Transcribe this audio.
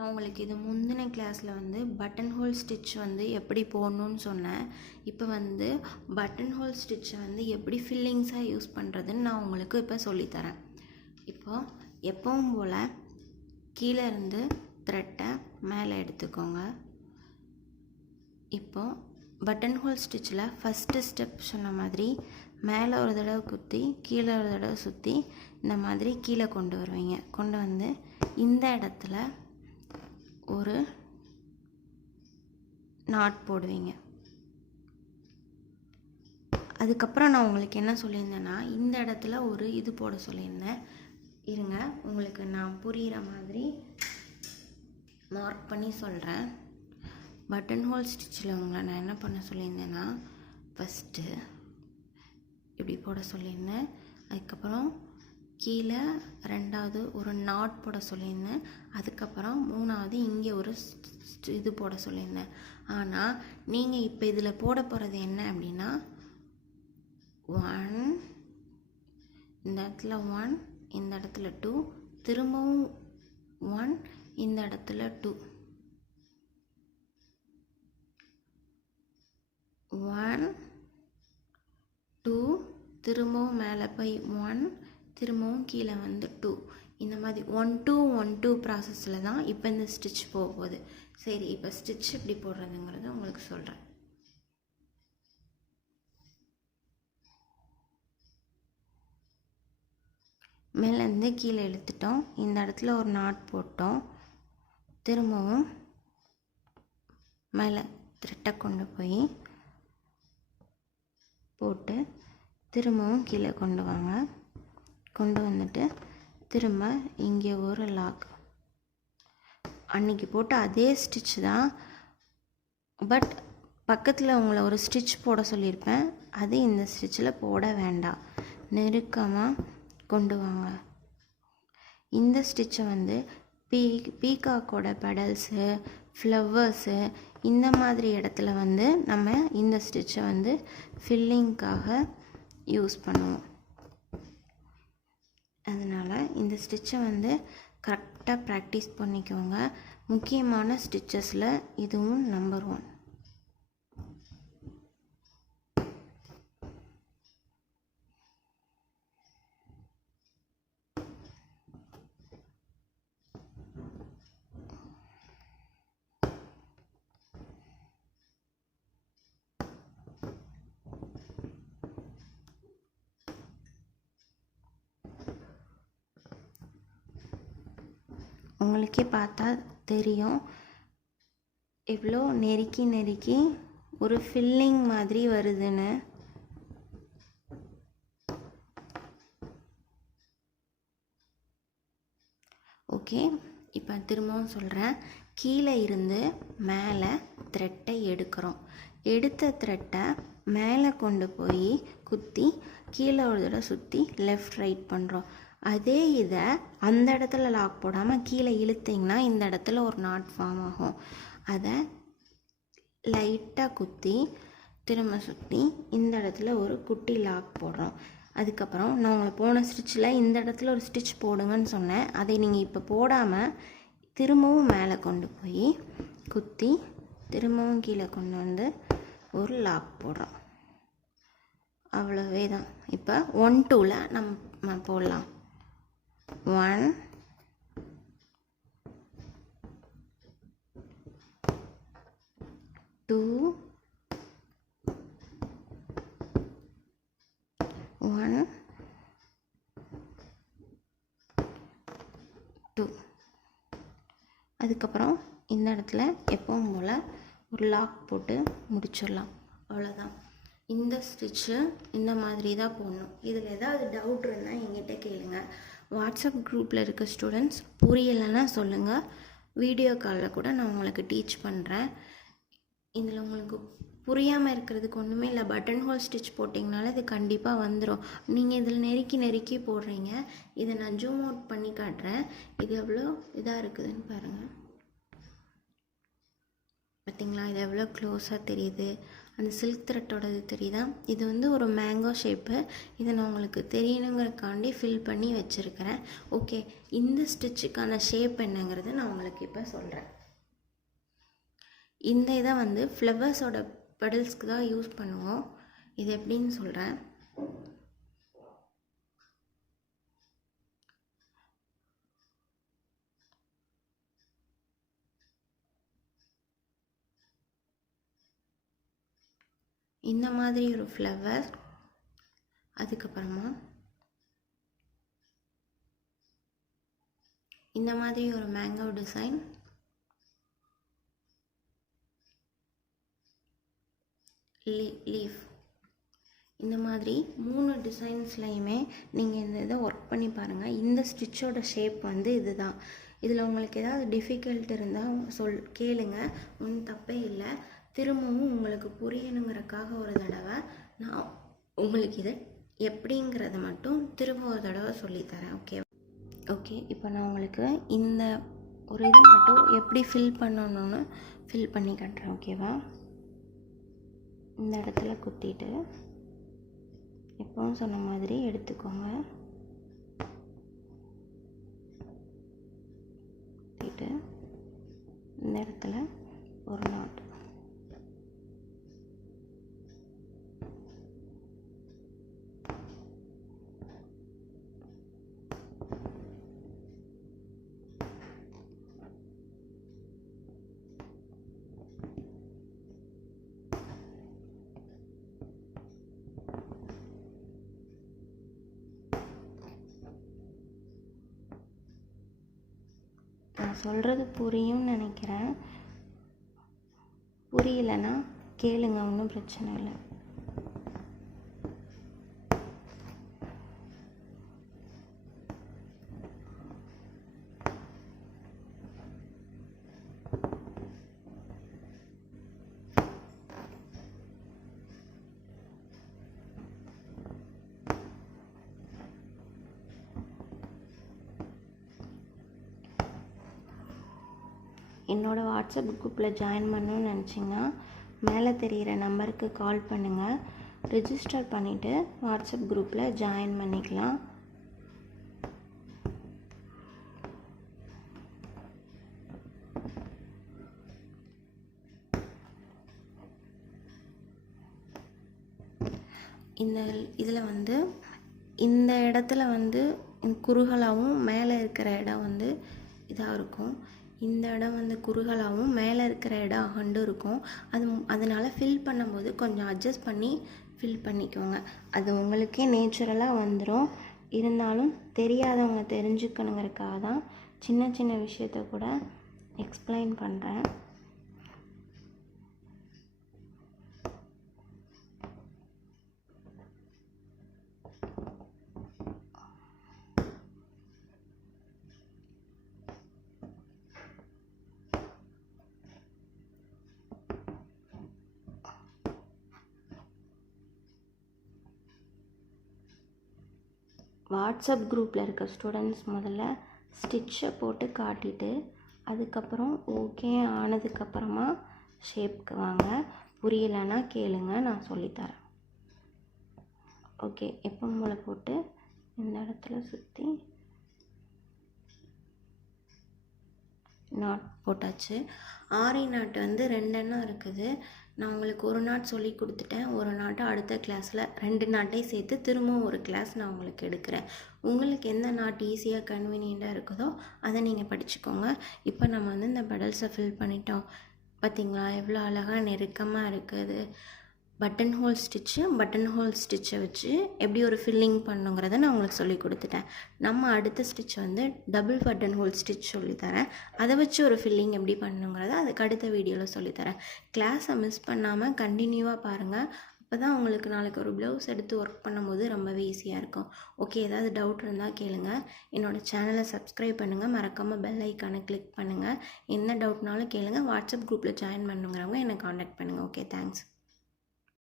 நான் உங்களுக்கு இது முந்தின கிளாஸில் வந்து பட்டன் ஹோல் ஸ்டிச் வந்து எப்படி போடணுன்னு சொன்னேன். இப்போ வந்து பட்டன் ஹோல் ஸ்டிச்சை வந்து எப்படி ஃபில்லிங்ஸாக யூஸ் பண்ணுறதுன்னு நான் உங்களுக்கு இப்போ சொல்லித்தரேன். இப்போது எப்பவும் போல் கீழே இருந்து த்ரெட்டை மேலே எடுத்துக்கோங்க. இப்போது பட்டன் ஹோல் ஸ்டிச்சில் ஃபஸ்ட்டு ஸ்டெப் சொன்ன மாதிரி மேலே ஒரு தடவை குத்தி கீழே ஒரு தடவை சுற்றி இந்த மாதிரி கீழே கொண்டு வருவீங்க. கொண்டு வந்து இந்த இடத்துல ஒரு நாட் போடுவீங்க. அதுக்கப்புறம் நான் உங்களுக்கு என்ன சொல்லியிருந்தேன்னா இந்த இடத்துல ஒரு இது போட சொல்லியிருந்தேன். இருங்க, உங்களுக்கு நான் புரிகிற மாதிரி மார்க் பண்ணி சொல்கிறேன். பட்டன் ஹோல் ஸ்டிச்சில் உங்களை நான் என்ன பண்ண சொல்லியிருந்தேன்னா ஃபஸ்ட்டு இப்படி போட சொல்லியிருந்தேன். அதுக்கப்புறம் கீழே ரெண்டாவது ஒரு நாட் போட சொல்லியிருந்தேன். அதுக்கப்புறம் மூணாவது இங்கே ஒரு இது போட சொல்லியிருந்தேன். ஆனால் நீங்கள் இப்போ இதில் போட போகிறது என்ன அப்படின்னா 1 இந்த இடத்துல 1 இந்த இடத்துல 2 திரும்பவும் 1 இந்த இடத்துல 2 1 2 திரும்பவும் மேலே போய் 1 திரும்பவும் கீழே வந்து 2 இந்த மாதிரி 1 2 1 2 ப்ராசஸில் தான் இப்போ இந்த ஸ்டிச் போகுது. சரி, இப்போ ஸ்டிச் எப்படி போடுறதுங்கிறத உங்களுக்கு சொல்கிறேன். மேலேருந்து கீழே இழுத்துட்டோம். இந்த இடத்துல ஒரு நாட் போட்டோம். திரும்பவும் மேலே த்ரெட்டை கொண்டு போய் போட்டு திரும்பவும் கீழே கொண்டு வாங்க. கொண்டு வந்துட்டு திரும்ப இங்கே ஒரு லாக். அன்றைக்கி போட்டு அதே ஸ்டிச் தான், பட் பக்கத்தில் உங்களை ஒரு ஸ்டிச் போட சொல்லியிருப்பேன். அது இந்த ஸ்டிச்சில் போட வேண்டாம். நெருக்கமாக கொண்டு வாங்க. இந்த ஸ்டிச்சை வந்து பீகாக்கோட பெடல்ஸு ஃப்ளவர்ஸு இந்த மாதிரி இடத்துல வந்து நம்ம இந்த ஸ்டிச்சை வந்து ஃபில்லிங்காக யூஸ் பண்ணுவோம். அதனால் இந்த ஸ்டிச்சை வந்து கரெக்டாக ப்ராக்டிஸ் பண்ணிக்கோங்க. முக்கியமான ஸ்டிச்சஸில் இதுவும் நம்பர் 1. உங்களுக்கே பார்த்தா தெரியும் எவ்வளோ நெருக்கி நெருக்கி ஒரு ஃபில்லிங் மாதிரி வருதுன்னு. ஓகே, இப்போ திரும்பவும் சொல்கிறேன். கீழே இருந்து மேலே த்ரெட்டை எடுக்கிறோம். எடுத்த த்ரெட்டை மேலே கொண்டு போய் குத்தி கீழே ஒரு தடவை சுற்றி லெஃப்ட் ரைட் பண்ணுறோம். அதே இதை அந்த இடத்துல லாக் போடாமல் கீழே இழுத்திங்கன்னா இந்த இடத்துல ஒரு நாட் ஃபார்ம் ஆகும். அதை லைட்டாக குத்தி திரும்ப சுற்றி இந்த இடத்துல ஒரு குட்டி லாக் போடுறோம். அதுக்கப்புறம் நான் உங்களை போன ஸ்டிச்சில் இந்த இடத்துல ஒரு ஸ்டிச் போடுங்கன்னு சொன்னேன். அதை நீங்கள் இப்போ போடாமல் திரும்பவும் மேலே கொண்டு போய் குத்தி திரும்பவும் கீழே கொண்டு வந்து ஒரு லாக் போடுறோம். அவ்வளோவே தான். இப்போ 1 2ல் நம்ம போடலாம். 1 2 1 2. அதுக்கப்புறம் இந்த இடத்துல எப்பவும் போல் ஒரு லாக் போட்டு முடிச்சிடலாம். அவ்வளோதான். இந்த ஸ்டிச்சு இந்த மாதிரி தான் போடணும். இதில் ஏதாவது டவுட் இருந்தால் என்கிட்ட கேளுங்க. வாட்ஸ்அப் குரூப்பில் இருக்க ஸ்டூடெண்ட்ஸ் புரியலைன்னா சொல்லுங்கள். வீடியோ காலில் கூட நான் உங்களுக்கு டீச் பண்ணுறேன். இதில் உங்களுக்கு புரியாமல் இருக்கிறதுக்கு ஒன்றுமே இல்லை. பட்டன் ஹோல் ஸ்டிச் போட்டிங்கனால இது கண்டிப்பாக வந்துடும். நீங்கள் இதில் நெருக்கி நெருக்கி போடுறீங்க. இதை நான் ஜூம் அவுட் பண்ணி காட்டுறேன். இது எவ்வளோ இதாக இருக்குதுன்னு பாருங்கள். பார்த்திங்களா, இது எவ்வளோ க்ளோஸாக தெரியுது. அந்த சில்க் த்ரெட்டோடது தெரியுதா? இது வந்து ஒரு மேங்கோ ஷேப்பு. இதை நான் உங்களுக்கு தெரியணுங்கிறக்காண்டி ஃபில் பண்ணி வச்சுருக்கிறேன். ஓகே, இந்த ஸ்டிச்சுக்கான ஷேப் என்னங்கிறது நான் உங்களுக்கு இப்போ சொல்கிறேன். இந்த இதை வந்து ஃப்ளவர்ஸோட பெடல்ஸ்க்கு தான் யூஸ் பண்ணுவோம். இது எப்படின்னு சொல்கிறேன். இந்த மாதிரி ஒரு ஃப்ளவர், அதுக்கப்புறமா இந்த மாதிரி ஒரு மேங்கோ டிசைன், லீஃப், இந்த மாதிரி 3 டிசைன்ஸ்லையுமே நீங்கள் இந்த இதை ஒர்க் பண்ணி பாருங்கள். இந்த ஸ்டிச்சோட ஷேப் வந்து இது தான். இதில் உங்களுக்கு ஏதாவது டிஃபிகல்ட் இருந்தால் கேளுங்க, ஒன்றும் தப்பே இல்லை. திரும்பவும் உங்களுக்கு புரியணுங்கிறக்காக ஒரு தடவை நான் உங்களுக்கு இதை எப்படிங்கிறத மட்டும் திரும்ப ஒரு தடவை சொல்லித்தரேன். ஓகே, இப்போ நான் உங்களுக்கு இந்த ஒரு இது மட்டும் எப்படி ஃபில் பண்ணணும்னு ஃபில் பண்ணி காட்டுறேன். ஓகேவா? இந்த இடத்துல குத்திட்டு எப்பவும் சொன்ன மாதிரி எடுத்துக்கோங்க. குத்திட்டு இந்த இடத்துல ஒரு நாட். நான் சொல்கிறது புரியும்னு நினைக்கிறேன். புரியலைன்னா கேளுங்க, ஒன்றும் பிரச்சனை இல்லை. என்னோடய வாட்ஸ்அப் குரூப்பில் ஜாயின் பண்ணணும்னு நினச்சிங்கன்னா மேலே தெரிகிற நம்பருக்கு கால் பண்ணுங்கள். ரிஜிஸ்டர் பண்ணிவிட்டு வாட்ஸ்அப் குரூப்பில் ஜாயின் பண்ணிக்கலாம். இதில் வந்து இந்த இடத்துல வந்து குறுகலாகவும் மேலே இருக்கிற இடம் வந்து இதாக இருக்கும். இந்த இடம் வந்து குறுகலாகவும் மேலே இருக்கிற இடம் அகண்டு இருக்கும். அதனால் ஃபில் பண்ணும்போது கொஞ்சம் அட்ஜஸ்ட் பண்ணி ஃபில் பண்ணிக்கோங்க. அது உங்களுக்கே நேச்சுரலாக வந்துடும். இருந்தாலும் தெரியாதவங்க தெரிஞ்சுக்கணுங்கிறதுக்காக தான் சின்ன சின்ன விஷயத்த கூட எக்ஸ்பிளைன் பண்ணுறேன். வாட்ஸ்அப் குரூப்பில் இருக்க ஸ்டூடெண்ட்ஸ் முதல்ல ஸ்டிச்சை போட்டு காட்டிட்டு அதுக்கப்புறம் ஓகே ஆனதுக்கப்புறமா ஷேப்க்கு வாங்க. புரியலைன்னா கேளுங்க, நான் சொல்லித்தரேன். ஓகே, எப்பவும் போல் போட்டு இந்த இடத்துல சுற்றி நாட் போட்டாச்சு. ஆரி நாட் வந்து 2 எண்ணம் இருக்குது. நான் உங்களுக்கு ஒரு நாட் சொல்லி கொடுத்துட்டேன். ஒரு நாட்டை அடுத்த கிளாஸில் 2 நாட்டையும் சேர்த்து திரும்பவும் ஒரு கிளாஸ் நான் உங்களுக்கு எடுக்கிறேன். உங்களுக்கு எந்த நாட் ஈஸியாக கன்வீனியண்ட்டாக இருக்குதோ அதை நீங்கள் படிச்சுக்கோங்க. இப்போ நம்ம வந்து இந்த பெடல்ஸை ஃபில் பண்ணிட்டோம். பார்த்திங்களா எவ்வளோ அழகாக நெருக்கமாக இருக்குது. பட்டன் ஹோல் ஸ்டிச்சை வச்சு எப்படி ஒரு ஃபில்லிங் பண்ணுங்கிறத நான் உங்களுக்கு சொல்லி கொடுத்துட்டேன். நம்ம அடுத்த ஸ்டிச் வந்து டபுள் பட்டன் ஹோல் ஸ்டிச் சொல்லித்தரேன். அதை வச்சு ஒரு ஃபில்லிங் எப்படி பண்ணுங்கிறத அதுக்கு அடுத்த வீடியோவில் சொல்லித்தரேன். கிளாஸை மிஸ் பண்ணாமல் கண்டினியூவாக பாருங்கள். அப்போ தான் உங்களுக்கு நாளைக்கு ஒரு ப்ளவுஸ் எடுத்து ஒர்க் பண்ணும்போது ரொம்பவே ஈஸியாக இருக்கும். ஓகே, ஏதாவது டவுட் இருந்தால் கேளுங்க. என்னோடய சேனலை சப்ஸ்கிரைப் பண்ணுங்கள். மறக்காமல் பெல் ஐக்கானை கிளிக் பண்ணுங்கள். என்ன டவுட்னாலும் கேளுங்க. வாட்ஸ்அப் குரூப்பில் ஜாயின் பண்ணுங்கிறவங்க என்னை காண்டாக்ட் பண்ணுங்கள். Okay, thanks.